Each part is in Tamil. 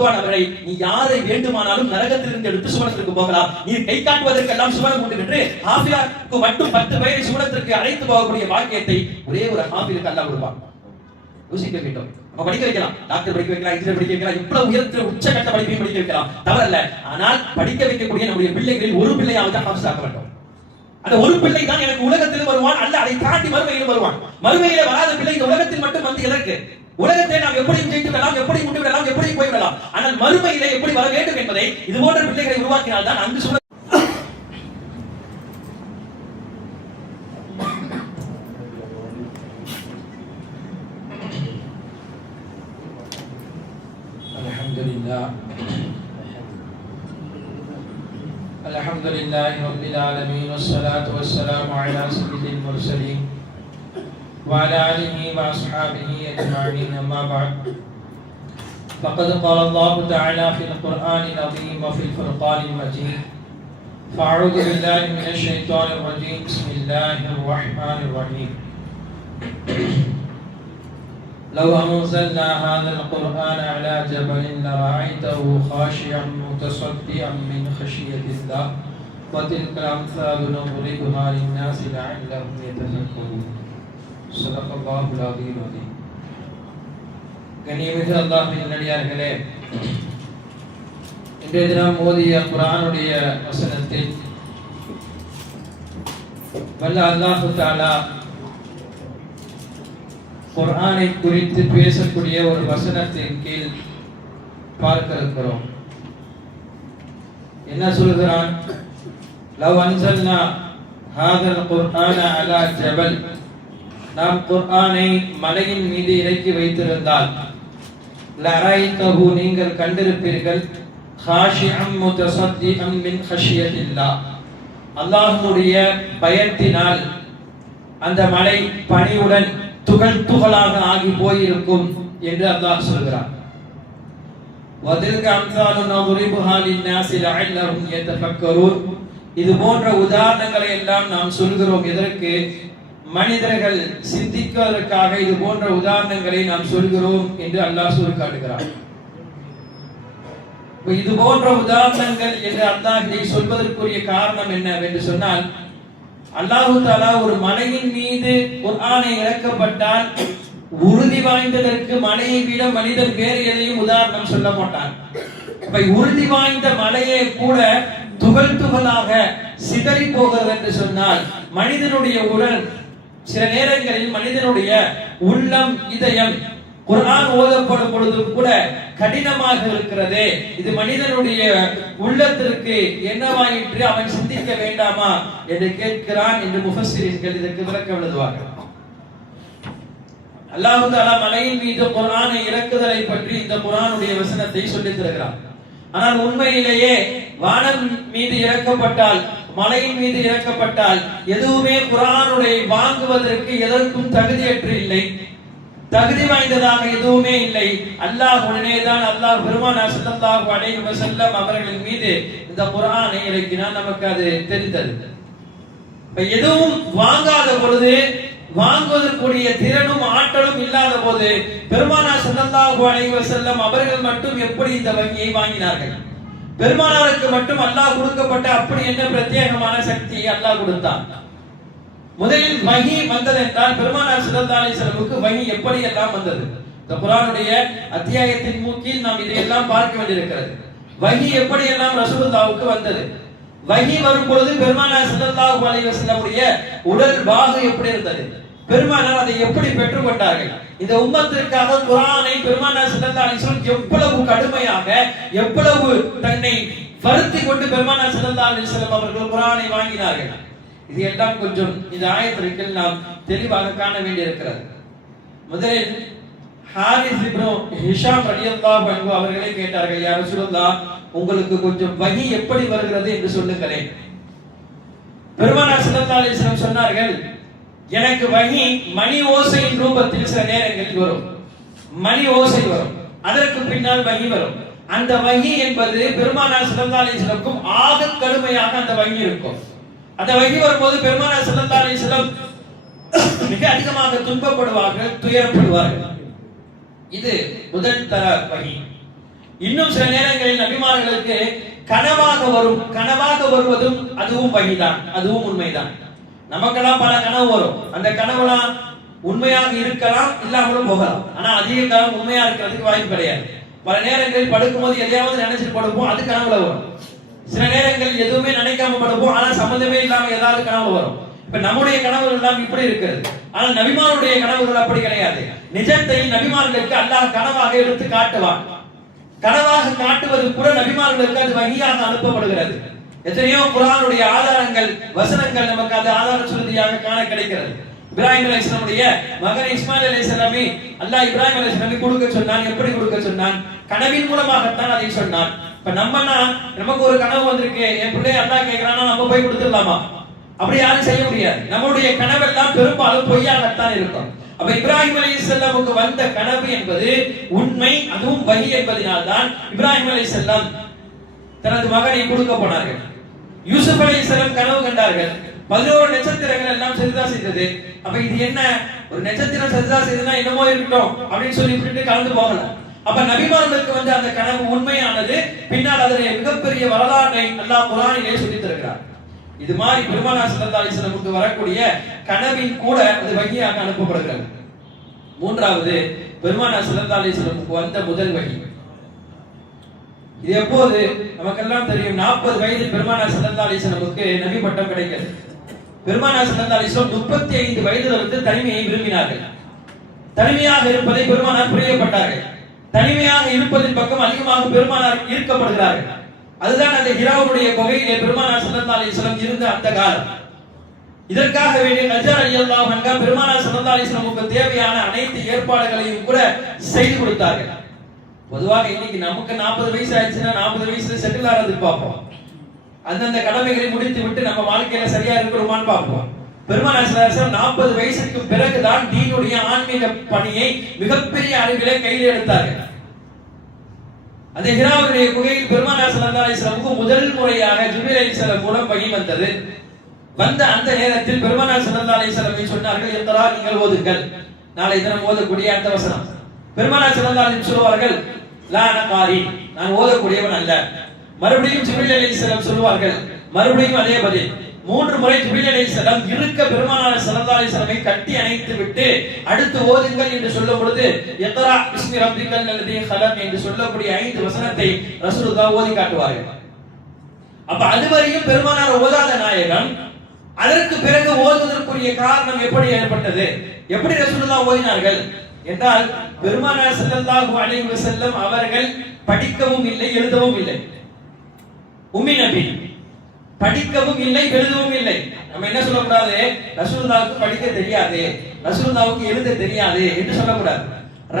அவர்களை நீ யாரை வேண்டுமானாலும் நரகத்திலிருந்து எடுத்து சுவனத்திற்கு போகலாம். நீ கை காட்டுவதற்கெல்லாம் சுவனம் உண்டு என்று ஹாஃபிலாக்கு மட்டும் 10 பேரை சுவனத்திற்கு அழைத்து போகக்கூடிய பாக்கியத்தை ஒரே ஒரு ஹாஃபிலுக்கு அல்லாஹ் கொடுப்பான். யோசிக்க வேண்டும். நம்ம படிக்க வைக்கலாம், டாக்டர் படிக்க வைக்கலாம், இன்ஜினியர் படிக்க வைக்கலாம், எவ்வளவு உயர்ந்த உச்சகட்ட படிப்பையும் படிக்க வைக்கலாம், தவறல்ல. ஆனால் படிக்க வைக்கக்கூடிய நம்முடைய பிள்ளைகளில் ஒரு பிள்ளையாவது ஹாஃபிஸ் ஆக்க வேண்டும். அந்த ஒரு பிள்ளை தான் எனக்கு உலகத்தில் வருவான், அல்ல அதை தாண்டி மறுமையிலும் வருவான். மறுமையில வராத பிள்ளை இந்த உலகத்தில் மட்டும் வந்து எதற்கு? உலகத்தை நாம் எப்படியும் ஜெயித்து விடலாம், எப்படி முடி விடலாம், எப்படி போய்விடலாம். ஆனால் மறுமையிலே எப்படி வர வேண்டும் என்பதை இது போன்ற பிள்ளைகளை உருவாக்கினால் தான் அங்கு சொல்ல. Alhamdulillah Rabbil Alamin wassalatu wassalamu ala sayyidil mursalin wa ala alihi wa ashabihi ajma'in amma ba'd faqad qala Allah ta'ala fil Qur'anil azim wa fil Furqanil majid fa'udhu billahi minash shaitanir rajim bismillahir rahmanir rahim لو أنزلنا هذا القرآن على جبل لرأيته خاشعا متصدعا من خشية الله وتلك الأمثال نضربها للناس لعلهم يتفكرون صدق الله العظيم العظيم. கண்ணியமிகு அல்லாஹ்வின் நல்லடியார்களே, இன்றைய தினம் ஓதிய குர்ஆனுடைய வசனத்தில் வல்ல அல்லாஹ் தஆலா குர்ஆனை குறித்து பேசக்கூடிய ஒரு வசனத்தின் கீழ் பார்க்க இருக்கிறோம். என்ன சொல்கிறான்? லவ் அன்சல்னா ஹாதல் குர்ஆன அலா ஜபல், நாம் குர்ஆனை மலையின் மீது இறக்கி வைத்திருந்தால் லரைதஹு, நீங்கள் கண்டிருப்பீர்கள், காஷிஅம் முத்தஸத்திஅம் மின் ஹஷியத்தில்லாஹ், அல்லாஹ்வுடைய பயத்தினால் அந்த மலை பனியுடன் துகள் துகளாக ஆகி போயிருக்கும் என்று அல்லாஹ் சொல்கிறார். வதில்க அம்சாலு நضربها للناس لعلهم يتفكرون, இது போன்ற உதாரணங்களை எல்லாம் நாம் சொல்கிறோம். எதற்கு? மனிதர்கள் சிந்திப்பதற்காக இது போன்ற உதாரணங்களை நாம் சொல்கிறோம் என்று அல்லாஹ் சொல்கிறார். இது போன்ற உதாரணங்கள் என்று அல்லாஹ் இதை சொல்வதற்குரிய காரணம் என்ன என்று சொன்னால், அல்லாஹு தஆலா ஒரு மலையின் மீது குர்ஆனை இறக்கப்பட்டால் உறுதி வாய்ந்ததற்கு மலையை விட மனிதன் வேறு எதையும் உதாரணம் சொல்ல மாட்டான். உறுதி வாய்ந்த மலையே கூட துகள் துகளாக சிதறி போகிறது என்று சொன்னால், மனிதனுடைய உடல் சில நேரங்களில் மனிதனுடைய உள்ளம் இதயம் குர்ஆன் ஓதப்படும் பொழுது கூட கடினமாக இருக்கிறதே, இது மனிதனுடைய உள்ளத்திற்கு என்னவாயிற்று, அவன் சிந்திக்க வேண்டாமா என்று கேட்கிறான் என்று முஃபஸ்ஸிரீன்கள் இதற்கு விளக்கம் எழுதுவார்கள். அல்லாஹ் தஆலா மலையின் மீது குர்ஆனை இறக்குதலை பற்றி இந்த குர்ஆனுடைய வசனத்தை சொல்லித் தருகிறார். ஆனால் உண்மையிலேயே வானம் மீது இறக்கப்பட்டால், மலையின் மீது இறக்கப்பட்டால் எதுவுமே குர்ஆனுடைய வாங்குவதற்கு எதற்கும் தகுதியற்று இல்லை, தகுதி வாய்ந்ததாக எதுவுமே இல்லை. அல்லாஹ் உடனேதான் அல்லாஹ் பெருமானார் ஸல்லல்லாஹு அலைஹி வஸல்லம் அவர்களின் மீது இந்த குர்ஆனை இறக்கினார். நமக்கு அது தெரிந்தது. எதுவும் வாங்காத பொழுது, வாங்குவதற்குரிய திறனும் ஆற்றலும் இல்லாத போது பெருமானார் ஸல்லல்லாஹு அலைஹி வஸல்லம் அவர்கள் மட்டும் எப்படி இந்த வங்கியை வாங்கினார்கள்? பெருமானாருக்கு மட்டும் அல்லாஹ் கொடுக்கப்பட்ட அப்படி என்ன பிரத்யேகமான சக்தியை அல்லாஹ் கொடுத்தான்? முதலில் வஹி வந்தது என்றால் பெருமானார் ஸல்லல்லாஹு அலைஹி வஸல்லமுக்கு வஹி எப்படி எல்லாம் வந்தது? இந்த குர்ஆனுடைய அத்தியாயத்தின் மூக்கில் நாம் இதையெல்லாம் பார்க்க வேண்டியிருக்கிறது. வஹி எப்படி எல்லாம் ரசூலுல்லாஹ்வுக்கு வந்தது? வஹி வரும் பொழுது பெருமானார் ஸல்லல்லாஹு அலைஹி வஸல்லமுடைய உடல் பாகு எப்படி இருந்தது? பெருமானார் அதை எப்படி பெற்றுக்கொண்டார்கள்? இந்த உம்மத்திற்காக குர்ஆனை பெருமானார் ஸல்லல்லாஹு அலைஹி வஸல்லம் எவ்வளவு கடுமையாக, எவ்வளவு தன்னை வருத்தி கொண்டு பெருமானார் ஸல்லல்லாஹு அலைஹி வஸல்லம் அவர்கள் குர்ஆனை வாங்கினார்கள். இது எல்லாம் கொஞ்சம் இந்த ஆயத்திற்கு நாம் தெளிவாக காண வேண்டியிருக்கிறது. முதலில் ஹாரிஸ் இப்னு ஹிஷாம் ரலியல்லாஹு அன்ஹு அவர்களே கேட்டார்கள், யா ரசூலுல்லாஹ், உங்களுக்கு கொஞ்சம் வஹி எப்படி வருகிறது என்று சொல்லுங்களேன். பெருமானார் ஸல்லல்லாஹு அலைஹி வஸல்லம் சொன்னார்கள், எனக்கு வஹி மணி ஓசையின் ரூபத்தில் சில நேரங்களில் வரும், மணி ஓசை வரும், அதற்கு பின்னால் வஹி வரும். அந்த வஹி என்பது பெருமானார் ஸல்லல்லாஹு அலைஹி வஸல்லம் ஆக கடுமையாக அந்த வஹி இருக்கும். அந்த வஹி வரும்போது பெருமானார் ஸல்லல்லாஹு அலைஹி வஸல்லம் மிக அதிகமாக துன்பப்படுவார்கள், துயரப்படுவார்கள். இது முதல் தர வஹி. இன்னும் சில நேரங்களில் நபிமார்களுக்கு கனவாக வருவதும் அதுவும் வகிதான், அதுவும் உண்மைதான். நமக்கெல்லாம் பல கனவு வரும், அந்த கனவுலாம் உண்மையாக இருக்கலாம், இல்லாமலும் போகலாம். ஆனா அதிக காலம் உண்மையா இருக்கிறதுக்கு வாய்ப்பு கிடையாது. பல நேரங்களில் படுக்கும்போது எதையாவது நினைச்சிட்டு படுப்போம், அது கனவுல வரும். சில நேரங்கள் எதுவுமே நினைக்காம படுப்போம், ஆனா சம்பந்தமே இல்லாம ஏதாவது கனவு வரும். இப்ப நம்முடைய கனவுகள் எல்லாம் இப்படி இருக்கிறது. ஆனால் நபிமாருடைய கனவுகள் அப்படி கிடையாது. நிஜத்தை நபிமார்களுக்கு அல்லாஹ் கனவாக எடுத்து காட்டுவான். கனவாக காட்டுவது கூட நபிமார்களுக்கு அது வகியாக அனுப்பப்படுகிறது. எத்தனையோ குர்ஆனுடைய ஆதாரங்கள், வசனங்கள் நமக்கு அது ஆதார சுருதியாக காண கிடைக்கிறது. இப்ராஹிம் அலைஹிஸ்ஸலாமுடைய மகன் இஸ்மாயில் அலைஹிஸ்ஸலாமை அல்லாஹ் இப்ராஹிம் அலைஹிஸ்ஸலாமை கொடுக்க சொன்னான். எப்படி கொடுக்க சொன்னான்? கனவின் மூலமாகத்தான் அதை சொன்னான். இப்ப நமக்கு ஒரு கனவு வந்திருக்கு, என் பிள்ளை அல்லாஹ் கேட்கிறானா, நம்ம போய் கொடுத்துடலாமா? அப்படி யாரும் செய்ய முடியாது. நம்மளுடைய கனவெல்லாம் பெரும்பாலும் பொய்யாகத்தான் இருக்கும். அப்ப இப்ராஹிம் அலைஹிஸ்ஸலாமுக்கு வந்த கனவு என்பது உண்மை, அதுவும் வஹி என்பதனால்தான் இப்ராஹிம் அலைஹிஸ்ஸலாம் தனது மகனை கொடுக்க போனார்கள். யூசுப் அலைஹிஸ்ஸலாம் கனவு கண்டார்கள். 11 நட்சத்திரங்கள் எல்லாம் சஜ்தா செய்தது. அப்ப இது என்ன, ஒரு நட்சத்திரம் சஜ்தா செய்ததுன்னா என்னமோ இருக்கட்டும் அப்படின்னு சொல்லி கலந்து போகல. அப்ப நபிமார்களுக்கு வந்து அந்த கனவு உண்மையானது. பின்னால் அதனுடைய மிகப்பெரிய வரலாற்றை அல்லாஹ் குர்ஆனிலே சொல்லித் தருகிறார். இது மாதிரி பெருமானார் ஸல்லல்லாஹு அலைஹி வஸல்லம் வரக்கூடிய கனவின் கூட அது வஹியாக அனுப்பப்படுகிறது. மூன்றாவது, பெருமானார் ஸல்லல்லாஹு அலைஹி வஸல்லம் வந்த முதல் வஹி. இது எப்போது? நமக்கெல்லாம் தெரியும், 40 வயதில் பெருமானார் ஸல்லல்லாஹு அலைஹி வஸல்லமுக்கு நபி பட்டம் கிடைக்கிறது. பெருமானார் ஸல்லல்லாஹு அலைஹி வஸல்லம் 35 வயதில் வந்து தனிமையை விரும்பினார்கள். தனிமையாக இருப்பதை பெருமானார் பிரியப்பட்டார்கள். தனிமையாக இருப்பதின் பக்கம் அதிகமாக பெருமானார் ஈர்க்கப்படுகிறார்கள். அதுதான் அந்த ஹிராவுடைய குகையிலே பெருமானார் ஸல்லல்லாஹு அலைஹி வஸல்லம் இருந்த அந்த காலம். இதற்காக வேண்டிய ஹஜ்ஜர் ரலியல்லாஹு அன்ஹா பெருமானார் ஸல்லல்லாஹு அலைஹி வஸல்லமுக்கு தேவையான அனைத்து ஏற்பாடுகளையும் கூட செய்து கொடுத்தார்கள். பொதுவாக இன்னைக்கு நமக்கு 40 வயசு ஆயிடுச்சுன்னா 40 வயசுல செட்டில் ஆகிறதுக்கு பார்ப்போம். அந்தந்த கடமைகளை முடித்து விட்டு நம்ம வாழ்க்கையில சரியா இருக்கிறோமான்னு பார்ப்போம். பெருமானார் ஸல்லல்லாஹு அலைஹி வஸல்லம் 40 வயசுக்கு பிறகுதான் தீனுடைய ஆன்மீக பணியை மிகப்பெரிய அளவிலே கையில் எடுத்தார்கள். அந்த ஹிராவுடைய குகையில் பெருமானார் ஸல்லல்லாஹு அலைஹி வஸல்லம் முதல் முறையாக ஜிப்ரீல் அலைஹிஸ்ஸலாம் மூலம் வஹி வந்தது. வந்த அந்த நேரத்தில் பெருமானார் ஸல்லல்லாஹு அலைஹி வஸல்லம் சொன்னார்கள், இக்ரா, நீங்கள் ஓதுங்கள். நாளை தினம் ஓதக்கூடிய அந்த வசனம். பெருமானார் ஸல்லல்லாஹு அலைஹி வஸல்லம் சொல்வார்கள், லா அன காரி, நான் ஓதக்கூடியவன் அல்ல. மறுபடியும் ஜிப்ரீல் அலைஹிஸ்ஸலாம் சொல்வார்கள், மறுபடியும் அதே பதில். 3 முறை ஜிப்ரீல் அலைஹிஸ்ஸலாம் இருக்க பெருமானார் ஸல்லல்லாஹு அலைஹி வஸல்லமை கட்டி அணைத்து விட்டு அடுத்து ஓதுங்கள் என்று சொல்லும் பொழுது இக்ரா பிஸ்மி ரப்பிக்கல் லதீ ஹலக் என்று சொல்லக்கூடிய 5 வசனத்தை ரசூலுல்லாஹ் ஓதி காட்டுவார்கள். அப்ப அதுவரையும் பெருமானார் ஓதாத நாயகம் அதற்கு பிறகு ஓதுவதற்குரிய காரணம் எப்படி ஏற்பட்டது? எப்படி ரசூலுல்லாஹ் ஓதினார்கள் என்றால், பெருமானார் ஸல்லல்லாஹு அலைஹி வஸல்லம் அவர்கள் படிக்கவும் இல்லை, எழுதவும் இல்லை. உம்மி நபி, படிக்கவும் இல்லை, எழுதவும் இல்லை. நம்ம என்ன சொல்லக்கூடாது? ரசூலுல்லாஹ்வுக்கு படிக்க தெரியாது, ரசூலுல்லாஹ்வுக்கு எழுத தெரியாது என்று சொல்லக்கூடாது.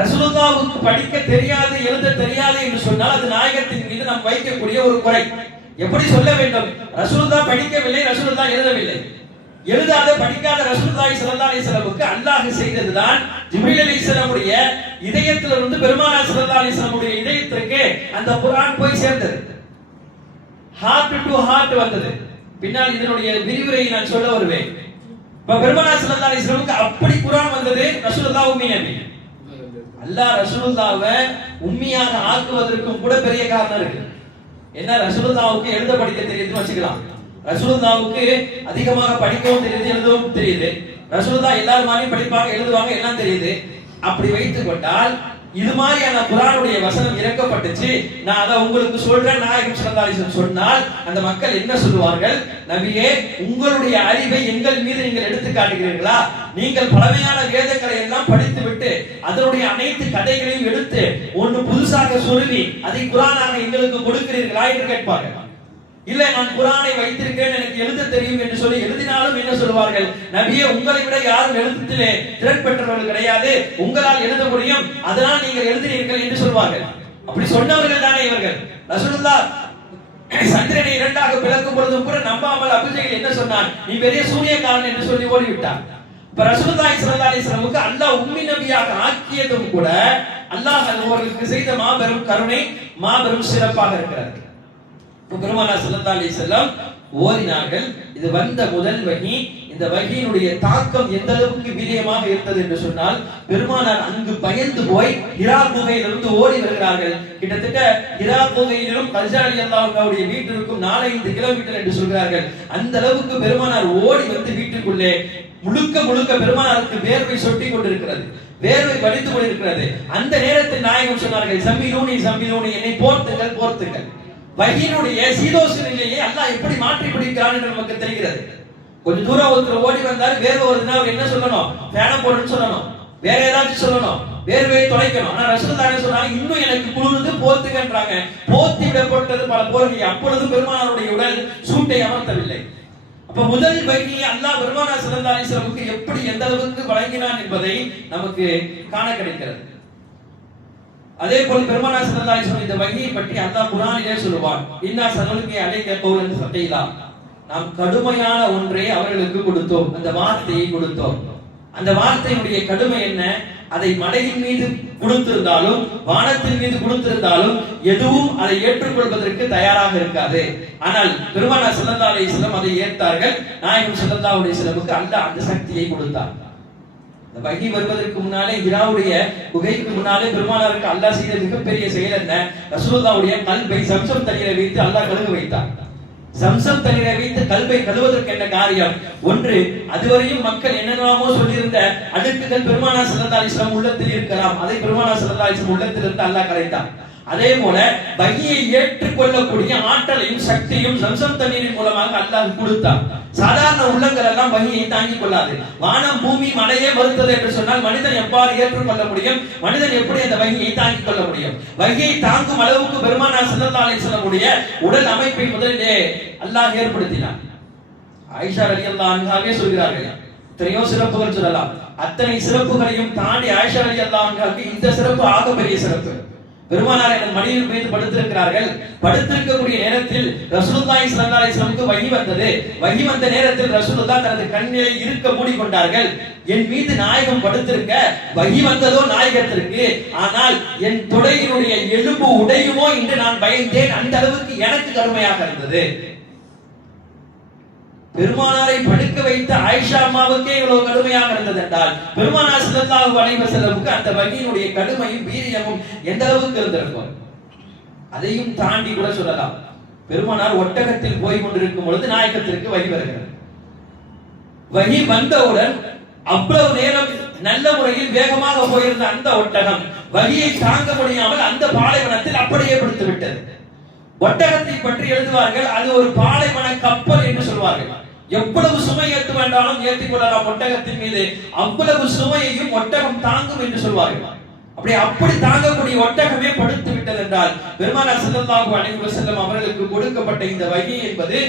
ரசூலுல்லாஹ்வுக்கு படிக்க தெரியாது, எழுத தெரியாது என்று சொன்னால் அது நாயகத்தின் மீது நாம் வைக்கக்கூடிய ஒரு குறை. எப்படி சொல்ல வேண்டும்? ரசூலுல்லாஹ் படிக்கவில்லை, ரசூலுல்லாஹ் எழுதவில்லை. எழுதாத படிக்காத ரசூலுல்லாஹி ஸல்லல்லாஹு அலைஹி வஸல்லமுக்கு அல்லாஹ் செய்ததுதான் ஜிப்ரீல் அலைஹிஸ்ஸலாமுடைய இதயத்திலிருந்து பெருமானார் ஸல்லல்லாஹு அலைஹி வஸல்லமுடைய இதயத்திற்கு அந்த குர்ஆன் போய் சேர்ந்தது. ஹார்ட் டு ஹார்ட் வந்தது. பின்னால் இதனுடைய விரிவுரையை நான் சொல்ல வருவேன். இப்ப பெருமானார் ஸல்லல்லாஹு அலைஹி வஸல்லமுக்கு அப்படி குர்ஆன் வந்தது. ரசூலுல்லாஹ் உம்மி நபி. அல்லாஹ் ரசூலுல்லாஹ்வை உம்மியாக ஆக்குவதற்கும் கூட பெரிய காரணம் இருக்கு. என்ன, ரசூலுல்லாஹ்வுக்கு எழுத படிக்க தெரியுதுன்னு வச்சுக்கலாம். ரசூலுல்லாஹ்வுக்கு அதிகமாக படிக்கவும் தெரியுது, எழுதவும் தெரியுது. ரசூலுல்லாஹ் எல்லாரும் மாதிரியும் படிப்பாங்க, எழுதுவாங்க, எல்லாம் தெரியுது. அப்படி வைத்துக் கொண்டால் இது மாதிரியான குர்ஆனுடைய வசனம் இறக்கப்பட்டுச்சு, நான் அதை உங்களுக்கு சொல்றேன் நாயகம் ஸல்லல்லாஹு அலைஹி வஸல்லம் சொன்னால் அந்த மக்கள் என்ன சொல்லுவார்கள்? நபியே, உங்களுடைய அறிவை எங்கள் மீது நீங்கள் எடுத்து காட்டுகிறீர்களா? நீங்கள் பழமையான வேதங்களை எல்லாம் படித்து விட்டு அதனுடைய அனைத்து கதைகளையும் எடுத்து ஒன்று புதுசாக சொல்லி அதை குர்ஆனாக எங்களுக்கு கொடுக்கிறீர்களா என்று கேட்பார்கள். இல்ல, நான் குர்ஆனை வைத்திருக்கிறேன், எனக்கு எழுத தெரியும் என்று சொல்லி எழுதினாலும் என்ன சொல்வார்கள்? நபியே, உங்களை விட யாரும் எழுத்திலே திறன் பெற்றவர்கள் கிடையாது, உங்களால் எழுத முடியும், அதனால் நீங்கள் எழுதினீர்கள் என்று சொல்வார்கள். அப்படி சொன்னவர்கள் தானே இவர்கள். ரசூலுல்லாஹ் சந்திரனை 2ஆக பிளக்கும் பொழுதும் கூட நம்பாமல் அபூஜஹல் என்ன சொன்னான்? நீ பெரிய சூனியக்காரன் என்று சொல்லி ஓடிவிட்டான். இப்ப ரசூலுல்லாஹி ஸல்லல்லாஹு அலைஹி வஸல்லமுக்கு அல்லாஹ் உம்மி நபியாக ஆக்கியதும் கூட அல்லாஹ் அவர்களுக்கு செய்த மாபெரும் கருணை, மாபெரும் சிறப்பாக இருக்கிறது. பெருமானார் ஸல்லல்லாஹு அலைஹி வஸல்லம் ஓதினார்கள். இது வந்த முதல் வகி. இந்த வகியினுடைய தாக்கம் எந்த அளவுக்கு வீரியமாக இருந்தது என்று சொன்னால், பெருமானார் அங்கு பயந்து போய் ஹிரா குகையிலிருந்து ஓடி வருகிறார்கள். கிட்டத்தட்ட ஹிரா குகையிலும் கல்ஜா ரலியல்லாஹு அன்ஹுவுடைய வீட்டிற்கும் 4-5 கிலோமீட்டர் என்று சொல்கிறார்கள். அந்த அளவுக்கு பெருமானார் ஓடி வந்து வீட்டுக்குள்ளே முழுக்க முழுக்க பெருமானாருக்கு வேர்வை சொட்டி கொண்டிருக்கிறது, வேர்வை வடிந்து கொண்டிருக்கிறது. அந்த நேரத்தில் நாயகம் சொன்னார்கள், சம்மிலூனி சம்மிலூனி, என்னை போர்த்துங்கள் போர்த்துங்கள். வஹீனுடைய சீதோஷ நிலையை அல்லாஹ் எப்படி மாற்றி பிடிக்கிறான் என்று நமக்கு தெரிகிறது. கொஞ்ச தூரம் ஒருத்தர் ஓடி வந்தாரு, வேர்வை வருதுன்னா அவர் என்ன சொல்லணும்? ஃபேனை போடுன்னு சொல்லணும், வேற ஏதாச்சும் சொல்லணும், வேர்வையை தொலைக்கணும். ஆனா ரசூலுல்லாஹி என்ன சொன்னாங்க? இன்னும் எனக்கு குளிர்ந்து போர்த்துங்கன்றாங்க. போர்த்தி விடப்பட்டது பல போர்கள். அப்பொழுது பெருமானாருடைய உடல் சூட்டை அமர்த்தவில்லை. அப்ப முதல் வகியை அல்லாஹ் பெருமானார் ஸல்லல்லாஹு அலைஹி வஸல்லம் எப்படி எந்த அளவுக்கு வழங்கினான் என்பதை நமக்கு காண கிடைக்கிறது. அதே போல் பெருமானார் ஸல்லல்லாஹு அலைஹி வஸல்லம் இந்த வகியை பற்றி அல்லாஹ் குர்ஆனிலே சொல்வான், இன்னா சனல்கி அலைக கௌலன் ஸகீலா, நாம் கடுமையான ஒன்றை அவர்களுக்கு கொடுத்தோம், அந்த வார்த்தையை கொடுத்தோம். அந்த வார்த்தையுடைய கடுமை என்ன? அதை மலையின் மீது கொடுத்திருந்தாலும் வானத்தின் மீது கொடுத்திருந்தாலும் எதுவும் அதை ஏற்றுக்கொள்வதற்கு தயாராக இருக்காது. ஆனால் பெருமானார் ஸல்லல்லாஹு அலைஹி வஸல்லம் அதை ஏற்றார்கள். நாயகம் ஸல்லல்லாஹு அலைஹி வஸல்லமுக்கு அல்லாஹ் அந்த சக்தியை கொடுத்தார். இந்த வஹி வருவதற்கு முன்னாலே ஹிராவுடைய குகைக்கு முன்னாலே பெருமானாருக்கு அல்லாஹ் செய்த மிகப்பெரிய செயல் என்ன? ரசூலுல்லாஹ்வுடைய கல்பை சம்சம் தண்ணீரை வைத்து அல்லாஹ் கழுவ வைத்தார். சம்சம் தண்ணீரை வைத்து கல்பை கழுவதற்கு என்ன காரியம்? ஒன்று, அதுவரையும் மக்கள் என்னென்னமோ சொல்லியிருந்த அடுக்குகள் பெருமானார் ஸல்லல்லாஹு அலைஹி வஸல்லம் உள்ளத்தில் இருக்கலாம், அதை பெருமானார் ஸல்லல்லாஹு அலைஹி வஸல்லம் உள்ளத்தில் இருந்து அல்லாஹ் கலைத்தார். அதே போல வஹியை ஏற்றுக்கொள்ளக்கூடிய ஆற்றலையும் சக்தியும் சம்சம் தண்ணீரின் மூலமாக அல்லாஹ் கொடுத்தார். சாதாரண உள்ளங்கள் எல்லாம் வஹியை தாங்கிக் கொள்ளாது. வானம் பூமி மலையே மறுத்தது என்று சொன்னால் மனிதன் எவ்வாறு ஏற்றுக்கொள்ள முடியும்? மனிதன் எப்படி அந்த வஹியை தாங்கிக் கொள்ள முடியும்? வஹியை தாங்கும் அளவுக்கு பெருமானார் ஸல்லல்லாஹு அலைஹி வஸல்லம் உடைய உடல் அமைப்பை முதலிலே அல்லாஹ் ஏற்படுத்தினார். ஆயிஷா ரலியல்லாஹு அன்ஹாவே சொல்கிறார்கள், எத்தனையோ சிறப்புகள் சொல்லலாம், அத்தனை சிறப்புகளையும் தாண்டி ஆயிஷா ரலியல்லாஹு அன்ஹாவுக்கு இந்த சிறப்பு ஆக பெரிய சிறப்பு. பெருமானார் என் மடியில் மீது படுத்திருக்கிறார்கள். படுத்திருக்கக்கூடிய நேரத்தில் ரசூலுல்லாஹி ஸல்லல்லாஹு அலைஹி வஸல்லம் வஹி வந்தது. வஹி வந்த நேரத்தில் ரசூலுல்லாஹ் தனது கண்களை இருக்க மூடிக்கொண்டார்கள். என் மீது நாயகம் படுத்திருக்க, வஹி வந்ததோ நாயகத்திற்கு, ஆனால் என் தொடையினுடைய எலும்பு உடையுமோ என்று நான் பயந்தேன். அந்த அளவுக்கு எனக்கு கடுமையாக இருந்தது. பெருமானாரை படுக்க வைத்த ஆயிஷா அம்மாவுக்கே இவ்வளவு கடுமையாக இருந்தது என்றால் பெருமானார் ஸல்லல்லாஹு அலைஹி வஸல்லமுக்கு அந்த வஹியினுடைய கடுமையும் வீரியமும் எந்த அளவுக்கு இருந்திருக்கும்? அதையும் தாண்டி கூட சொல்லலாம். பெருமானார் ஒட்டகத்தில் போய் கொண்டிருக்கும் பொழுது நாயகத்திற்கு வஹி வருகிறது. வஹி வந்தவுடன் அவ்வளவு நேரம் நல்ல முறையில் வேகமாக போயிருந்த அந்த ஒட்டகம் வஹியை தாங்க முடியாமல் அந்த பாலைவனத்தில் அப்படியே படுத்து விட்டது. ஒட்டகத்தை பற்றி எழுதுவார்கள், அது ஒரு பாலைவன கப்பல் என்று சொல்வார்கள். எவ்வளவு சுமை ஏற்ற வேண்டாலும் ஏற்றிக் கொள்ளலாம் ஒட்டகத்தின் மீது, அவ்வளவு சுமையையும் ஒட்டகம் தாங்கும் என்று சொல்வார்கள். அப்படி தாங்கக்கூடிய ஒட்டகமே படுத்து விட்டது என்றால் பெருமானார் ஸல்லல்லாஹு அலைஹி வஸல்லம் அவர்களுக்கு கொடுக்கப்பட்ட இந்த வஹி என்பது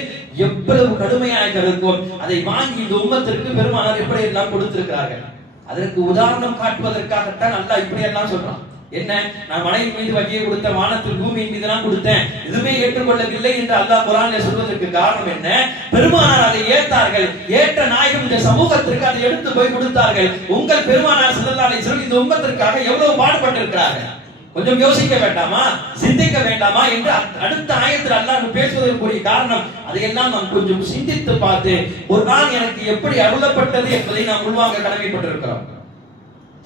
எவ்வளவு கடுமையாக இருக்கும். அதை வாங்கி இந்த உம்மத்திற்கு பெருமானார் எப்படி எல்லாம் கொடுத்திருக்கிறார்கள். அதற்கு உதாரணம் காட்டுவதற்காகத்தான் அல்லாஹ் இப்படி எல்லாம் சொல்றான். என்ன, நான் மலையின் மீது வஹியை கொடுத்த, வானத்தில் பூமியின் மீது நான் கொடுத்தேன், எதுவுமே ஏற்றுக்கொள்ளவில்லை என்று அல்லாஹ் குர்ஆனிலே சொல்வதற்கு காரணம் என்ன? பெருமானார் அதை ஏற்றார்கள். ஏற்ற நாயகம் இந்த சமூகத்திற்கு அதை எடுத்து போய் கொடுத்தார்கள். உங்கள் பெருமானார் ஸல்லல்லாஹு அலைஹி வஸல்லம் இந்த உம்மத்திற்காக எவ்வளவு பாடுபட்டிருக்கிறார்கள். கொஞ்சம் யோசிக்க வேண்டாமா, சிந்திக்க வேண்டாமா என்று அடுத்த ஆயத்தில் அல்லாஹ் பேசுவதற்குரிய காரணம் அதையெல்லாம் நாம் கொஞ்சம் சிந்தித்து பார்த்து ஒரு நாள் எனக்கு எப்படி அருளப்பட்டது என்பதை நாம் உள்வாங்க கடமைப்பட்டிருக்கிறோம்.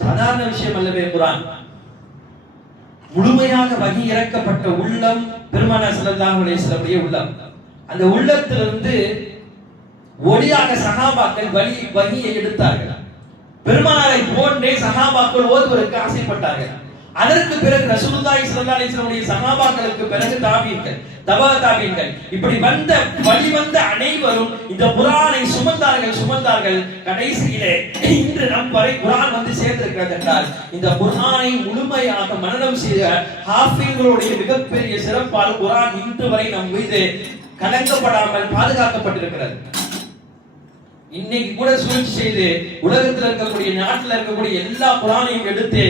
சாதாரண விஷயம் அல்லவே குர்ஆன். முழுமையாக வஹி இறக்கப்பட்ட உள்ளம் பெருமானார் ஸல்லல்லாஹு அலைஹி வஸல்லம் உள்ளம். அந்த உள்ளத்திலிருந்து ஒளியாக சஹாபாக்கள் வஹியை எடுத்தார்கள். பெருமானாரை போன்றே சஹாபாக்கள் ஓதுவதற்கு ஆசைப்பட்டார்கள். அதற்கு பிறகு ரசூலுல்லாஹி ஸல்லல்லாஹு அலைஹி வஸல்லம் சஹாபாக்களுக்கு பிறகு தாபீன்கள், தபா தாபீன்கள், இப்படி வந்த அனைவரும் இந்த குர்ஆனை சுமந்தார்கள். கடைசியிலே இன்று நம் வரை குர்ஆன் வந்து சேர்ந்திருக்கிறது என்றால் இந்த குர்ஆனை முழுமையாக மனனம் செய்த ஹாஃபிஸ்களுடைய மிகப்பெரிய சிறப்பால் குர்ஆன் இன்று வரை நம் மீது கலங்கப்படாமல் பாதுகாக்கப்பட்டிருக்கிறது. இன்னைக்கு கூட சூழ்ச்சி செய்து உலகத்தில் இருக்கக்கூடிய, நாட்டில் இருக்கக்கூடிய எல்லா குர்ஆனையும் எடுத்து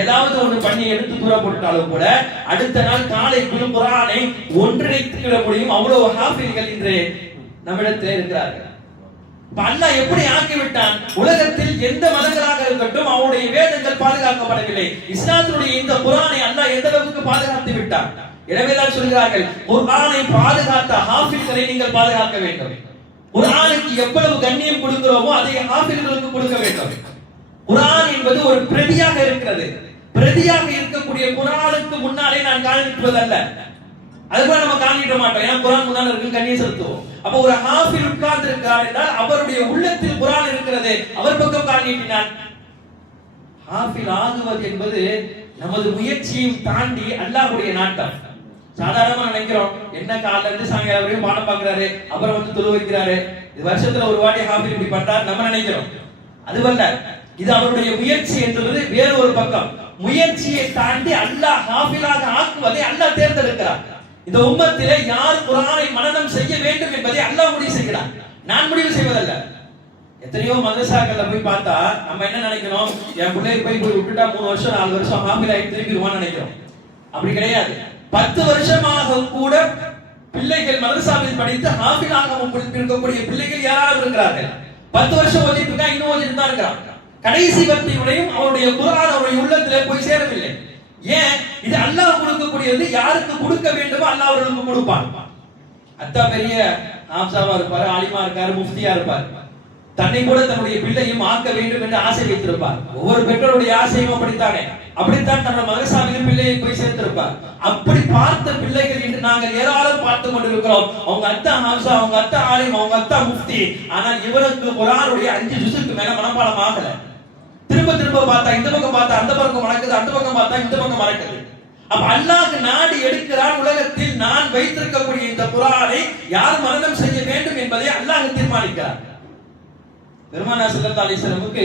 ஏதாவது ஒன்று பண்ணி எடுத்து தூர போட்டாலும் கூட அடுத்த நாள் காலை குர்ஆனை ஒன்றிணைத்துவிட முடியும். அவ்வளவு ஹாஃபிஸ்கள் இன்று நம்மிடத்தில் இருக்கிறார்கள். அல்லாஹ் எப்படி ஆக்கிவிட்டான்? உலகத்தில் எந்த மதங்களாக இருக்கட்டும் அவருடைய வேதங்கள் பாதுகாக்கப்படவில்லை. இஸ்லாத்தினுடைய இந்த குர்ஆனை அல்லாஹ் எந்த அளவுக்கு பாதுகாத்து விட்டான்? எனவேதான் சொல்கிறார்கள், குர்ஆனை பாதுகாத்த ஹாஃபிஸ்களை நீங்கள் பாதுகாக்க வேண்டும். குர்ஆனுக்கு எவ்வளவு கண்ணியம் கொடுக்கிறோமோ அதை ஹாஃபிஸ்களுக்கு கொடுக்க வேண்டும். குர்ஆன் என்பது ஒரு பிரதியாக இருக்கிறது. பிரதியாக இருக்கக்கூடிய குர்ஆனுக்கு முன்னாலே நான் காணிப்பதல்ல, அதுபோல நம்ம காணிக்க மாட்டோம். ஏன்னா குர்ஆன் முன்னால இருக்கு, கண்ணியம் செலுத்துவோம். அப்ப ஒரு ஹாஃபிஸ் உட்கார்ந்து இருக்கிறார் என்றால் அவருடைய உள்ளத்தில் குர்ஆன் இருக்கிறது, அவர் பக்கம் காணிட்டினார். ஹாஃபிஸ் ஆகுவது என்பது நமது முயற்சியும் தாண்டி அல்லாஹ்வுடைய நாட்டம். சாதாரணமா நினைக்கிறோம், என்ன காலைல இருந்து சாயங்காலம் வரையும் பாடம் பார்க்கிறாரு, அப்புறம் வந்து தொழு வைக்கிறாரு, இது வருஷத்துல ஒரு வாட்டி ஹாஃபிஸ் இப்படி பண்றாரு நம்ம நினைக்கிறோம். அதுவல்ல, இது அவருடைய முயற்சி என்பது வேறு ஒரு பக்கம். முயற்சியை தாண்டி அல்லாஹ் ஹாஃபிஸாக ஆக்குவதை அல்லாஹ் தேர்ந்தெடுக்கிறார். இந்த உம்மத்திலே யார் குர்ஆனை மனனம் செய்ய வேண்டும் என்பதை அல்லாஹ் முடிவு செய்கிறார், நான் முடிவு செய்வதல்ல. எத்தனையோ மதரசாக்கள்ல போய் பார்த்தா நம்ம என்ன நினைக்கிறோம், என் பிள்ளையை போய் விட்டுட்டா 3 வருஷம் 4 வருஷம் ஹாஃபிஸ் ஆகி திரும்பிடுவான்னு நினைக்கிறோம். அப்படி கிடையாது. 10 வருஷமாக கூட பிள்ளைகள் மதரசாவில் படித்து ஹாஃபிஸாக இருக்கக்கூடிய பிள்ளைகள் யாராவது இருக்கிறார்கள். 10 வருஷம் ஓதிட்டு இருக்கா, இன்னும் ஓதிட்டு தான் இருக்கிறான். கடைசி வரையும் அவருடைய குர்ஆன் அவருடைய உள்ளத்திலே போய் சேரவில்லை. ஏன்? இது அல்லாஹ் கொடுக்கக்கூடியது, யாருக்கு கொடுக்க வேண்டுமோ அல்லாஹ் அவர்களுக்கு கொடுப்பான். அத்தா பெரிய ஆப்சாவா இருப்பாரு, ஆலிமா இருக்காரு, முஃப்தியா இருப்பார். தன்னை கூட தன்னுடைய பிள்ளையும் ஆக்க வேண்டும் என்று ஆசை வைத்திருப்பார். ஒவ்வொரு பெற்றோருடைய ஆசையும் அப்படித்தானே. அப்படித்தான் தன்னுடைய மதரசாவிலும் பிள்ளையை போய் சேர்த்திருப்பார். அப்படி பார்த்த பிள்ளைகள் இன்று நாங்கள் ஏராளம் பார்த்து கொண்டிருக்கிறோம். அவங்க அத்தா ஹாஃபிஸ், அவங்க அத்தா ஆலிம், அவங்க அத்தா முஃப்தி. ஆனால் இவருக்கு குர்ஆனுடைய 5 ஜுஸுக்கு மேல மனப்பாடம் ஆகல. திரும்ப திரும்ப பார்த்தா இந்த பக்கம் பார்த்தா அந்த பக்கம் மறக்குது, அந்த பக்கம் பார்த்தா இந்த பக்கம் மறக்குது. அப்ப அல்லாஹ் நாடி எடுக்கிறான், உலகத்தில் நான் வைத்திருக்கக்கூடிய இந்த குர்ஆனை யார் மனனம் செய்ய வேண்டும் என்பதை அல்லாஹ் தீர்மானிக்கிறார். பெருமானார் ஸல்லல்லாஹு அலைஹி வஸல்லமுக்கு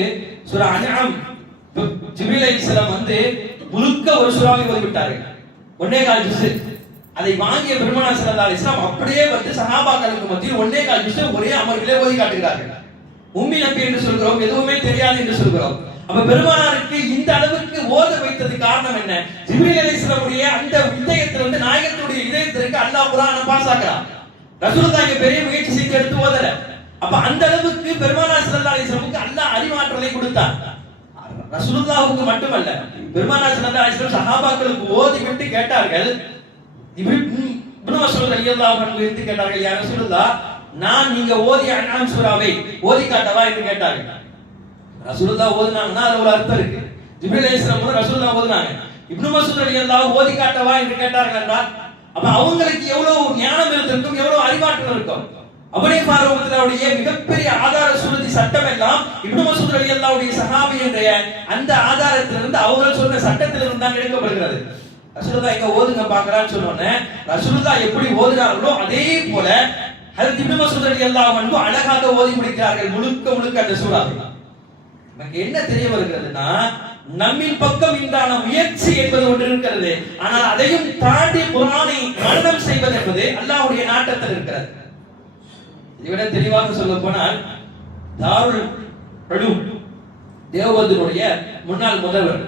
சூரா அன்ஆம் ஜிப்ரீல் அலைஹிஸ்ஸலாம் வந்து முழுக்க ஒரு சூறாவை ஓதி விட்டார்கள், 1.25 ஜுஸ். அதை வாங்கிய பெருமானார் ஸல்லல்லாஹு அலைஹி வஸல்லம் அப்படியே வந்து சஹாபாக்களுக்கு மத்தியில் 1.25 ஜுஸ் ஒரே அமர்விலே ஓதி காட்டுகிறார்கள். உம்மி நபி என்று சொல்கிறோம், எதுவுமே தெரியாது என்று சொல்கிறோம். அப்ப பெருமானாருக்கு இந்த அளவுக்கு ஓத வைத்தது காரணம் என்ன? ஜிப்ரீல் அலைஹிஸ்ஸலாமுடைய அந்த இதயத்தில் வந்து நாயகத்துடைய இதயத்திற்கு அல்லாஹ் குர்ஆனை பாஸ் ஆக்குறான். ரசூலுல்லாஹ் பெரிய முயற்சி செய்து எடுத்து ஓதல. அப்ப அந்த அளவுக்கு பெருமானார் ஸல்லல்லாஹு அலைஹி வஸல்லமுக்கு அல்லாஹ் அறிவாற்றலை கொடுத்தான். ரசூலுல்லாஹ்வுக்கு மட்டுமல்ல, பெருமானார் ஸல்லல்லாஹு அலைஹி வஸல்லம் சஹாபாக்களுக்கு ஓதி விட்டு கேட்டார்கள். இப்னு மஸ்ஊத் ரலியல்லாஹு அன்ஹு எடுத்து கேட்டார்கள், யா ரசூலுல்லாஹ், நான் நீங்க ஓதிய அன்ஆம் சூராவை ஓதி காட்டவா என்று கேட்டார்கள். ரசூலுல்லாஹ் ஓதுனாங்கன்னா அது ஒரு அர்த்தம் இருக்கு. ஜிப்ரீல் அலைஹிஸ்ஸலாம் ரசூலுல்லாஹ் ஓதுனாங்க. இப்னு மஸ்ஊத் ரலியல்லாஹு ஓதி காட்டவா என்று கேட்டார்கள் என்றால் அப்ப அவங்களுக்கு எவ்வளவு ஞானம் இருந்திருக்கும், எவ்வளவு அறிவாற்றல் இருக்கும். அபூ ஃபாரூக்வுடைய மிகப்பெரிய ஆதார சுருதி சட்டம் எல்லாம் இப்னு மஸ்ஊத் ரலியல்லாஹுடைய சஹாபி என்ற அந்த ஆதாரத்திலிருந்து அவர்கள் சொன்ன சட்டத்திலிருந்து தான் எடுக்கப்படுகிறது. ரசூலுல்லாஹ் எங்க ஓதுங்க பார்க்கறான்னு சொன்னோனே ரசூலுல்லாஹ் எப்படி ஓதுறாங்களோ அதே போல ஹஜ்ரத் இப்னு மஸ்ஊத் ரலியல்லாஹு அன்ஹு அழகாக ஓதி முடிக்கிறார்கள் முழுக்க அந்த சூறாவை. நமக்கு என்ன தெரிய வருகிறதுனா, நம்மின் பக்கம் இன்றான முயற்சி என்பது ஒன்று இருக்கிறது. ஆனால் அதையும் தாண்டி குர்ஆனை மனனம் செய்வது என்பது அல்லாஹ்வுடைய நாட்டத்தில் இருக்கிறது. இதைவிட தெளிவாக சொல்ல போனால், தாருல் உலூம் தேவபந்தினுடைய முன்னாள் முதல்வர்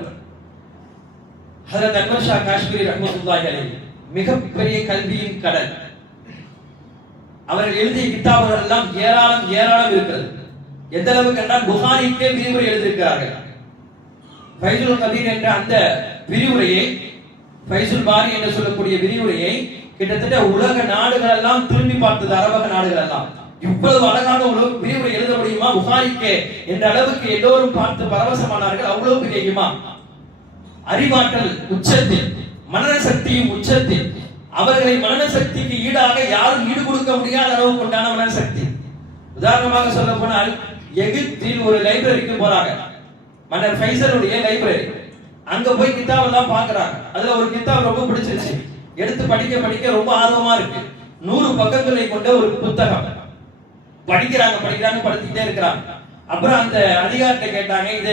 ஹஜ்ரத் அன்வர் ஷா காஷ்மீரி ரஹ்மத்துல்லாஹி அலைஹி மிகப்பெரிய கல்வியின் கடல். அவர்கள் எழுதிய கிதாபுகள் எல்லாம் ஏராளம் இருக்கிறது. எந்த அளவுக்கு என்றால் புகாரிக்கே விரிவுரை எழுதியிருக்கிறார்கள். ஃபைசுல் கபீர் என்ற அந்த விரிவுரையை, ஃபைசுல் பாரி என்று சொல்லக்கூடிய விரிவுரையை கிட்டத்தட்ட உலக நாடுகள் எல்லாம் திரும்பி பார்த்தது, அரபக நாடுகள் எல்லாம். இவ்வளவு அழகான ஒரு விரிவுரை எழுத முடியுமா புகாரிக்கே என்ற அளவுக்கு எல்லோரும் பார்த்து பரவசமானார்கள். அவ்வளவு பெரிய இமாம், அறிவாற்றல் உச்சத்தில், மனன சக்தியும் உச்சத்தில். அவர்களை மனன சக்திக்கு ஈடாக யாரும் ஈடு கொடுக்க முடியாத அளவுக்கு உண்டான மனன சக்தி. உதாரணமாக சொல்ல போனால், எகிப்தில் ஒரு லைப்ரரிக்கு போறாங்க, மன்னர் ஃபைசலுடைய லைப்ரரி. அங்க போய் கிதாப் எல்லாம் பாக்குறாங்க. அதுல ஒரு கிதாப் ரொம்ப பிடிச்சிருச்சு, எடுத்து படிக்க ரொம்ப ஆர்வமா இருக்கு. 100 பக்கங்களை கொண்ட ஒரு புத்தகம். படிக்கிறாங்க படிச்சுட்டே இருக்கிறாங்க. அப்புறம் அந்த அதிகாரிட்ட கேட்டாங்க, இத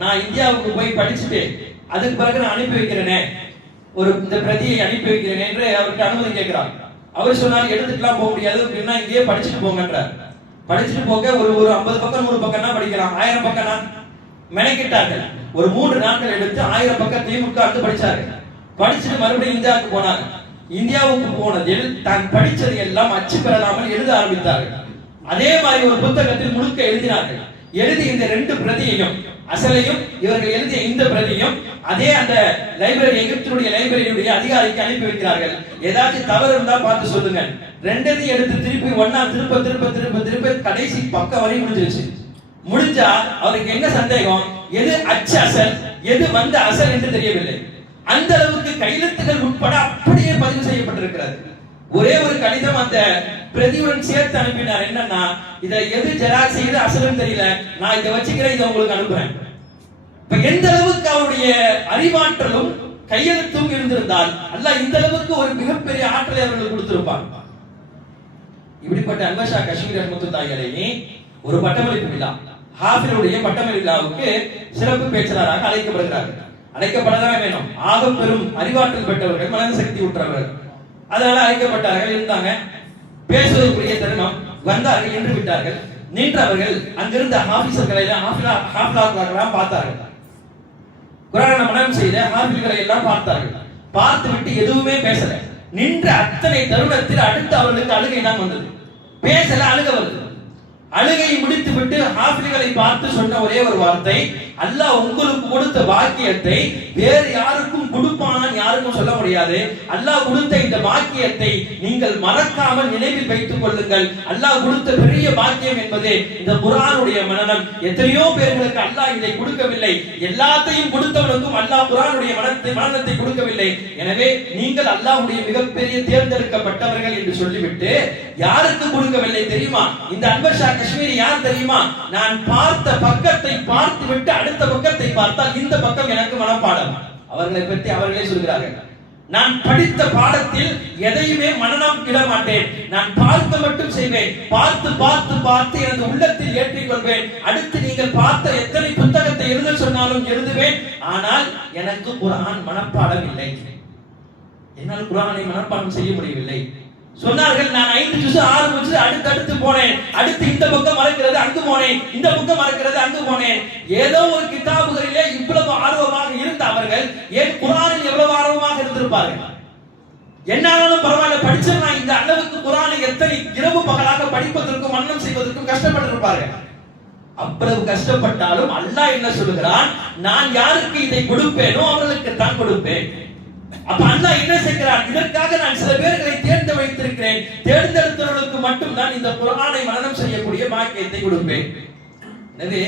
நான் இந்தியாவுக்கு போய் படிச்சுட்டு அதுக்கு பிறகு நான் அனுப்பி வைக்கிறேனே, இந்த பிரதியை அனுப்பி வைக்கிறேன் என்று அவருக்கு அனுமதி கேட்கிறார். அவர் சொன்னார், எடுத்துக்கலாம் போக முடியாது அப்படின்னா இங்கேயே படிச்சுட்டு போங்கன்றார். படிச்சுட்டு போக ஒரு 50 பக்கம் 100 பக்கம்னா படிக்கலாம், 1000 பக்கம்னா மெனக்கிட்டார்கள். ஒரு 3 நாட்கள் எடுத்து 1000 பக்கத்தையும் உட்கார்ந்து படிச்சார்கள். படிச்சுட்டு மறுபடியும் இந்தியாவுக்கு போனாங்க. இந்தியாவுக்கு போனதில் தான் படிச்சது எல்லாம் அச்சு பெறாமல் எழுத ஆரம்பித்தார்கள். அதே மாதிரி ஒரு புத்தகத்தில் முழுக்க எழுதினார்கள். எழுதி இந்த 2 பிரதியையும் அசலையும் இவர்கள் எழுதிய இந்த பிரதியும் அதே அந்த லைப்ரரி, எகிப்தினுடைய லைப்ரரியுடைய அதிகாரிக்கு அனுப்பி வைக்கிறார்கள். ஏதாச்சும் தவறு இருந்தா பார்த்து சொல்லுங்க. ரெண்டையும் எடுத்து திருப்பி ஒன்னா திருப்ப திருப்ப திருப்ப திருப்ப கடைசி பக்கம் வரை முடிஞ்சிருச்சு. முடிஞ்சா அவருக்கு என்ன சந்தேகம், எது அச்சு அசல் எது வந்த அசல் என்று தெரியவில்லை. அந்த அளவுக்கு கையெழுத்துகள் உட்பட அப்படியே பதிவு செய்யப்பட்டிருக்கிறது. ஒரே ஒரு கடிதம் அந்த பிரதியுடன் சேர்த்து அனுப்பினார். என்னன்னா, இத எது ஜெராக்ஸ் எது அசலும் தெரியல, நான் இதை வச்சுக்கிறேன், இதை உங்களுக்கு அனுப்புறேன். இப்ப எந்த அளவுக்கு அவருடைய அறிவாற்றலும் கையெழுத்தும் இருந்திருந்தால் அல்லாஹ் இந்த அளவுக்கு ஒரு மிகப்பெரிய ஆற்றலை அவர்களுக்கு கொடுத்திருப்பார். இப்படிப்பட்ட அன்வர் ஷா காஷ்மீரி ரஹ்மத்துல்லாஹி அலைஹி ஒரு பட்டமளிப்பு விழா, ஹாஃபிலுடைய பட்டமளிப்பு விழாவுக்கு சிறப்பு பேச்சாளராக அழைக்கப்படுகிறார்கள். அழைக்கப்படதான் வேணும். ஆக பெரும் அறிவாற்றல் பெற்றவர்கள், மனத சக்தி உற்றவர்கள், அதனால அழைக்கப்பட்டார்கள். இருந்தாங்க, பேசுவதற்குரிய தருணம் வந்தார்கள். நின்று விட்டார்கள். நின்றவர்கள் அங்கிருந்த ஹாஃபிஸர்களை எல்லாம் பார்த்தார்கள். குர்ஆனை மனனம் செய்த ஹாஃபில்களை எல்லாம் பார்த்தார்கள். பார்த்து விட்டு எதுவுமே பேசல. நின்ற அத்தனை தருணத்தில் அடுத்து அவர்களுக்கு அழுகை தான் வந்தது. பேசல, அழுக வருது. அழுகை முடித்து விட்டு ஹாஃபில்களை பார்த்து சொன்ன ஒரே ஒரு வார்த்தை, அல்லாஹ் உங்களுக்கு கொடுத்த பாக்கியத்தை வேறு யாருக்கும் கொடுப்பான் யாருக்கும் சொல்ல முடியாது. அல்லாஹ் கொடுத்த இந்த பாக்கியத்தை நீங்கள் மறக்காமல் நினைவில் வைத்துக் கொள்ளுங்கள். அல்லாஹ் கொடுத்த பெரிய பாக்கியம் என்பது இந்த குர்ஆனுடைய மனனம். எத்தனையோ பேர்களுக்கு அல்லாஹ் இதை கொடுக்கவில்லை. எல்லாத்தையும் கொடுத்தவனுக்கும் அல்லாஹ் குர்ஆனுடைய மனனத்தை கொடுக்கவில்லை. எனவே நீங்கள் அல்லாஹ்வுடைய மிகப்பெரிய தேர்ந்தெடுக்கப்பட்டவர்கள் என்று சொல்லிவிட்டு யாருக்கு கொடுக்கவில்லை தெரியுமா? இந்த அன்வர் ஷா காஷ்மீரி யார் தெரியுமா? நான் பார்த்த பக்கத்தை பார்த்து விட்டு அடுத்த பக்கத்தை பார்த்தால் இந்த பக்கம் எனக்கு மனப்பாடம். அவர்களை பற்றி அவர்களே சொல்கிறார்கள், நான் படித்த பாடத்தில் எதையுமே மனனம் இட மாட்டேன். நான் பார்க்க மட்டும் செய்வேன். பார்த்து பார்த்து பார்த்து எனது உள்ளத்தில் ஏற்றிக் கொள்வேன். அடுத்து நீங்கள் பார்த்த எத்தனை புத்தகத்தை எழுத சொன்னாலும் எழுதுவேன். ஆனால் எனக்கு குர்ஆன் மனப்பாடம் இல்லை. என்னால் குர்ஆனை மனப்பாடம் செய்ய முடியவில்லை. சொன்னார்கள், நான் 5 ஜுஸ் ஆரம்பிச்சு அடுத்து போனேன். அடுத்து இந்த பக்கம் மறக்கிறது அங்கு போனேன், இந்த பக்கம் மறக்கிறது அங்கு போனேன். ஏதோ ஒரு கிதாபுகளிலே இவ்வளவு ஆர்வமாக இருந்த அவர்கள் ஏன் குர்ஆனில் எவ்வளவு ஆர்வமாக இருந்திருப்பார்கள்? என்னாலும் பரவாயில்ல, படிச்சிடலாம். இந்த அளவுக்கு குர்ஆனை எத்தனை இரவு பகலாக படிப்பதற்கும் மனனம் செய்வதற்கும் கஷ்டப்பட்டிருப்பார்கள். அவ்வளவு கஷ்டப்பட்டாலும் அல்லாஹ் என்ன சொல்லுகிறான், நான் யாருக்கு இதை கொடுப்பேனோ அவர்களுக்கு தான் கொடுப்பேன். அப்ப அல்லாஹ் என்ன செய்கிறான், இதற்காக நான் சில பேர்களை தேர்ந்து வைத்திருக்கிறேன். தேர்ந்தெடுத்தவர்களுக்கு மட்டும் தான் இந்த குர்ஆனை மனனம் செய்யக்கூடிய பாக்கியத்தை கொடுப்பேன். எனவே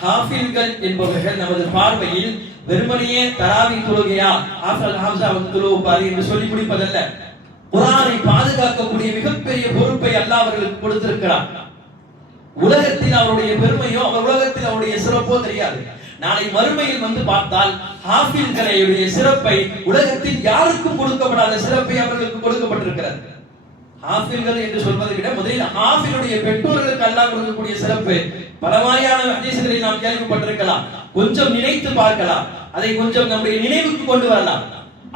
ஹாஃபில்கள் என்பவர்கள் நமது பார்வையில் வெறுமனையே தராவி தொழுகையா ஹாஃபல் ஹம்ஸா வந்து தொழுவாரு என்று சொல்லி முடிப்பதல்ல. குர்ஆனை பாதுகாக்கக்கூடிய மிகப்பெரிய பொறுப்பை அல்லாஹ் அவர்களுக்கு கொடுத்திருக்கிறார். உலகத்தில் அவருடைய பெருமையோ அவர் உலகத்தில் அவருடைய சிறப்போ தெரியாது. நாளை மறுமையில் வந்து பார்த்தால் ஹாஃபில்களுடைய சிறப்பை உலகத்தில் யாருக்கும் கொடுக்கப்படாத சிறப்பை அவர்களுக்கு கொடுக்கப்பட்டிருக்கிறது. ஹாஃபில்கள் என்று சொல்வதை விட முதலில் ஹாஃபிலுடைய பெற்றோர்களுக்கு அல்லாஹ் கொடுக்கக்கூடிய சிறப்பு பல மாதிரியான ஹதீஸ்களை நாம் கேள்விப்பட்டிருக்கலாம். கொஞ்சம் நினைத்து பார்க்கலாம், அதை கொஞ்சம் நம்முடைய நினைவுக்கு கொண்டு வரலாம்.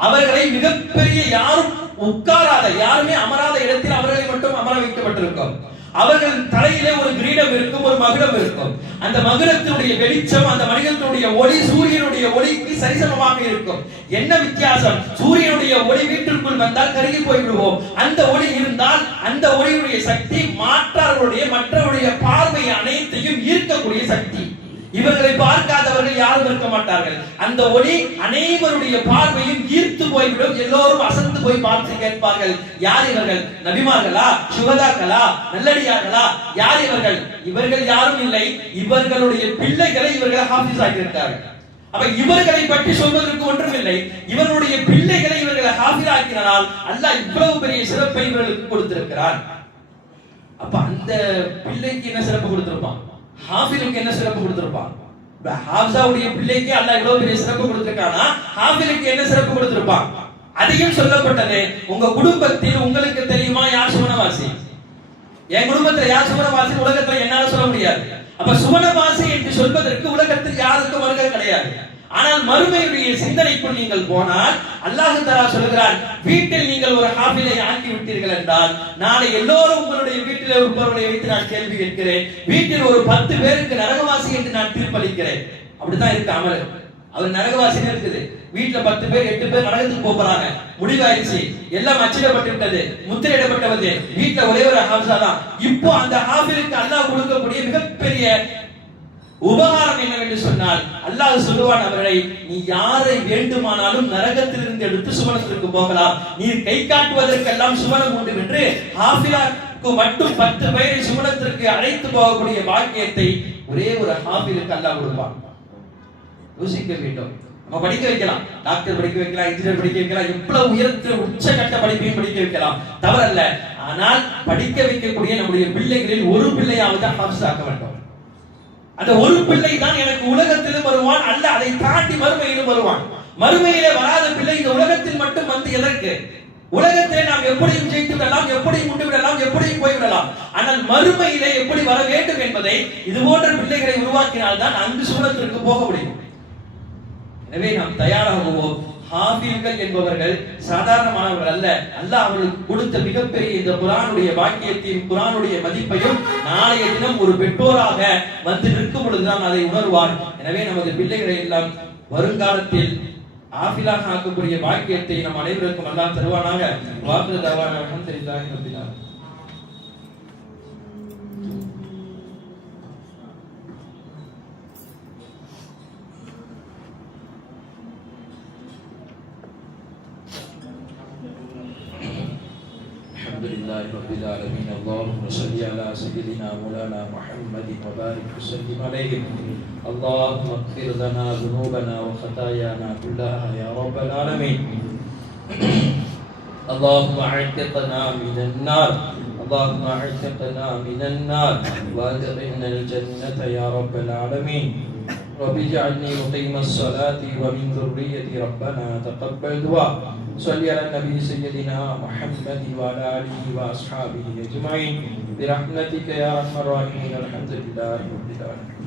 அவர்களை மிகப்பெரிய யாரும் உட்காராத, யாருமே அமராத இடத்தில் அவர்களை மட்டும் அமர வைக்கப்பட்டிருக்கும். அவர்கள் தலையிலே ஒரு கிரீடம் இருக்கும், ஒரு மகுடம் இருக்கும். அந்த மகுடத்தினுடைய வெளிச்சம், அந்த மகுடத்தினுடைய ஒளி சூரியனுடைய ஒளிக்கு சரிசமமாக இருக்கும். என்ன வித்தியாசம்? சூரியனுடைய ஒளி வீட்டிற்குள் வந்தால் கருகி போய்விடுவோம். அந்த ஒளி இருந்தால் அந்த ஒளியுடைய சக்தி மற்றவருடைய பார்வை அனைத்தையும் ஈர்க்கக்கூடிய சக்தி. இவர்களை பார்க்காதவர்கள் யாரும் இருக்க மாட்டார்கள். அந்த ஒளி அனைவருடைய பார்வையும் ஈர்த்து போய்விடும். எல்லோரும் அசந்து போய் பார்த்து கேட்பார்கள், யார் இவர்கள்? நபிமார்களா, சுகதாக்களா, நல்லடியார்களா? யார் இவர்கள்? இவர்கள் யாரும் இல்லை, இவர்களுடைய பிள்ளைகளை இவர்கள் ஹாஃபிஸ் ஆக்கியிருக்கிறார்கள். அப்ப இவர்களை பற்றி சொல்வதற்கு ஒன்றும் இல்லை. இவர்களுடைய பிள்ளைகளை இவர்களை ஹாஃபிஸ் ஆக்கினால் அல்லாஹ் இவ்வளவு பெரிய சிறப்பை இவர்களுக்கு கொடுத்திருக்கிறார். அப்ப அந்த பிள்ளைக்கு என்ன சிறப்பு கொடுத்திருப்பான்? ஹாஃபிலுக்கு என்ன சிறப்பு கொடுத்திருப்பான்? ஹாஃபிஸாவுடைய பிள்ளைக்கு அல்லாஹ் இவ்வளவு பெரிய சிறப்பு கொடுத்திருக்கானா, ஹாஃபிலுக்கு என்ன சிறப்பு கொடுத்திருப்பான்? அதையும் சொல்லப்பட்டது. உங்க குடும்பத்தில் உங்களுக்கு தெரியுமா யார் சுவனவாசி? என் குடும்பத்துல யார் சுவனவாசி உலகத்துல என்னால சொல்ல முடியாது. அப்ப சுவனவாசி என்று சொல்வதற்கு உலகத்தில் யாருக்கும் வருகை கிடையாது. ஆனால் மறுமையுடைய சிந்தனைக்குள் நீங்கள் போனால் அல்லாஹ் தஆலா சொல்கிறான், வீட்டில் நீங்கள் ஒரு ஹாஃபிலை ஆக்கி விட்டீர்கள் என்றால் நாளை எல்லோரும் உங்களுடைய வீட்டில் ஒருவரை வைத்து நான் கேள்வி கேட்கிறேன். வீட்டில் ஒரு 10 பேருக்கு நரகவாசி என்று நான் தீர்ப்பளிக்கிறேன். அப்படித்தான் இருக்கு அமல். அவர் நரகவாசின்னு இருக்குது. வீட்டுல 10 பேர் 8 பேர் நரகத்துக்கு போறாங்க. முடிவாயிருச்சு, எல்லாம் அச்சிடப்பட்டு விட்டது, உபகாரம் என்னவென்று சொன்னால் அல்லாஹ் சொல்லுவான் அவர்களை, நீ யாரை வேண்டுமானாலும் நரகத்திலிருந்து எடுத்து சுவனத்திற்கு போகலாம், நீர் கை காட்டுவதற்கெல்லாம் சுவனம் உண்டு என்று ஹாஃபிலாக்கு மட்டும் 10 பேரை சுவனத்திற்கு அழைத்து போகக்கூடிய பாக்கியத்தை ஒரே ஒரு ஹாஃபிலுக்கு அல்லாஹ் கொடுப்பான். யோசிக்க வேண்டும். நம்ம படிக்க வைக்கலாம், டாக்டர் படிக்க வைக்கலாம், இன்ஜினியர் படிக்க வைக்கலாம், எவ்வளவு உயர்ந்த உச்சகட்ட படிப்பையும் படிக்க வைக்கலாம், தவறல்ல. ஆனால் படிக்க வைக்கக்கூடிய நம்முடைய பிள்ளைகளில் ஒரு பிள்ளையாவது ஹாஃபிஸ் ஆக்க வேண்டும். அந்த ஒரு பிள்ளை தான் எனக்கு உலகத்திலும் வருவான், அல்ல அதை தாண்டி மறுமையிலும் வருவான். மறுமையிலே வராத பிள்ளை இந்த உலகத்தில் மட்டும் வந்து எதற்கு? உலகத்திலே நாம் எப்படியும் ஜெயித்து விடலாம், எப்படியும் உண்டு விடலாம், எப்படியும் போய்விடலாம். ஆனால் மறுமையிலே எப்படி வர வேண்டும் என்பதை இது போன்ற பிள்ளைகளை உருவாக்கினால் தான் அங்கு சூழத்திற்கு போக முடியும். எனவே நாம் தயாராகுவோம். ஹாஃபில்கள் என்பவர்கள் சாதாரணமானவர்கள் அல்ல. அல்லாஹ் அவர்களுக்கு கொடுத்த மிகப்பெரிய இந்த குர்ஆனுடைய வாக்கியத்தையும் குர்ஆனுடைய மதிப்பையும் நாளைய தினம் ஒரு பெற்றோராக வந்து நிற்கும் பொழுதுதான் அதை உணர்வார். எனவே நமது பிள்ளைகளை எல்லாம் வருங்காலத்தில் ஆஃபிலாக ஆக்கக்கூடிய வாக்கியத்தை நம் அனைவருக்கும் அல்லாஹ் தருவானாக. வாக்குறு தவான அல்ஹம்துலில்லாஹி ரப்பில் ஆலமீன். لله رب العالمين. اللهم صل على سيدنا مولانا محمد وبارك وسلم عليه. اللهم اغفر لنا ذنوبنا وخطايانا كلها يا رب العالمين. اللهم اعتقنا من النار، اللهم اعتقنا من النار وادخلنا الجنة يا رب العالمين. رب اجعلني مقيم الصلاة ومن ذريتي ربنا تقبل دعاء. صل على النبي سيدنا محمد وعلى آله وأصحابه أجمعين برحمتك يا أرحم الراحمين. الحمد لله رب العالمين.